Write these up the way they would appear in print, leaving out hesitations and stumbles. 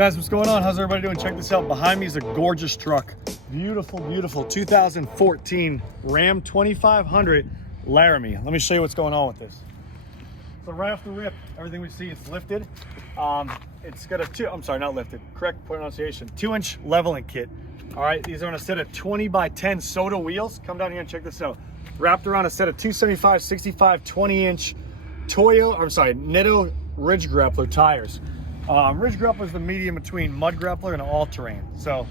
Guys, what's going on? How's everybody doing? Check this out. Behind me is a gorgeous truck. Beautiful, beautiful 2014 Ram 2500 Laramie. Let me show you what's going on with this. So right off the rip, everything we see is lifted. It's got a not lifted, correct pronunciation, 2-inch leveling kit. All right, these are on a set of 20 by 10 sota wheels. Come down here and check this out. Wrapped around a set of 275, 65, 20-inch nitto ridge grappler tires. Ridge grappler is the medium between mud grappler and all-terrain. So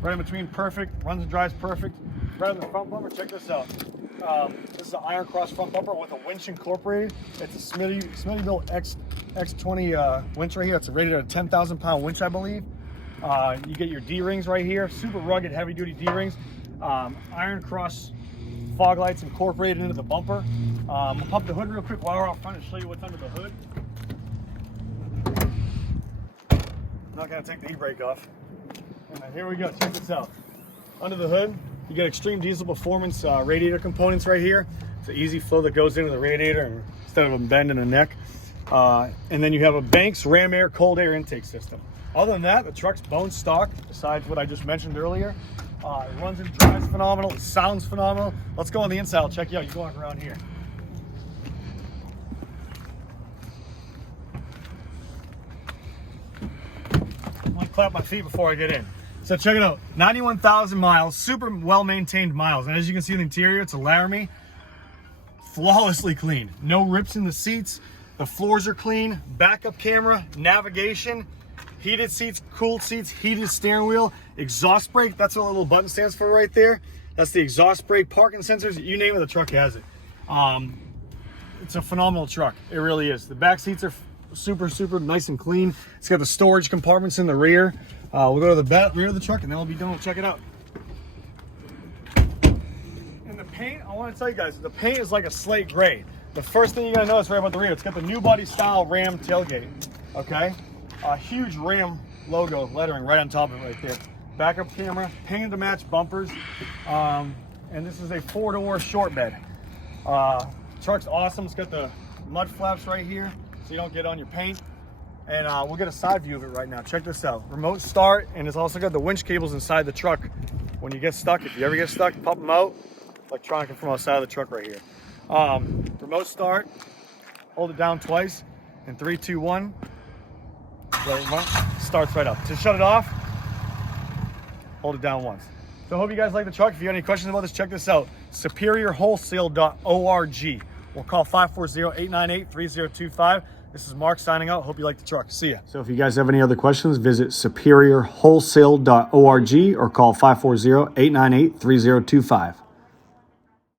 right in between, perfect, runs and drives perfect. Right on the front bumper, check this out. This is an iron cross front bumper with a winch incorporated. It's a smittybuilt X20 winch right here. It's rated at a 10,000 pound winch, I believe. You get your D-rings right here, super rugged, heavy duty D-rings. Iron cross fog lights incorporated into the bumper. We'll pump the hood real quick while we're out front and show you what's under the hood. I'm not gonna take the e-brake off. And then here we go, check this out. Under the hood, you get extreme diesel performance radiator components right here. It's an easy flow that goes into the radiator instead of a bend in the neck. And then you have a Banks Ram Air cold air intake system. Other than that, the truck's bone stock, besides what I just mentioned earlier. It runs and drives phenomenal, it sounds phenomenal. Let's go on the inside, I'll check you out. You can walk around here. I'm gonna clap my feet before I get in. So check it out, 91,000 miles, super well-maintained miles. And as you can see in the interior, it's a Laramie, flawlessly clean. No rips in the seats, the floors are clean, backup camera, navigation, heated seats, cooled seats, heated steering wheel, exhaust brake, that's what the little button stands for right there. That's the exhaust brake, parking sensors, you name it, the truck has it. It's a phenomenal truck, it really is. The back seats are super nice and clean. It's got the storage compartments in the rear. We'll go to the rear of the truck and then we'll be done. We'll check it out. And the paint, I want to tell you guys, the paint is like a slate gray. The first thing you're going to notice right about the rear, it's got the new body style Ram tailgate. Okay, a huge Ram logo lettering right on top of it right there. Backup camera, painted to match bumpers, and this is a 4-door short bed. Truck's awesome. It's got the mud flaps right here so you don't get on your paint. And we'll get a side view of it right now. Check this out. Remote start, and it's also got the winch cables inside the truck. When you get stuck, if you ever get stuck, pop them out. Electronic from outside of the truck right here. Remote start, hold it down twice, and 3, 2, 1. Starts right up. To shut it off, hold it down once. So I hope you guys like the truck. If you have any questions about this, check this out. SuperiorWholesale.org. Or call 540-898-3025. This is Mark signing out. Hope you like the truck. See ya. So if you guys have any other questions, visit superiorwholesale.org or call 540-898-3025.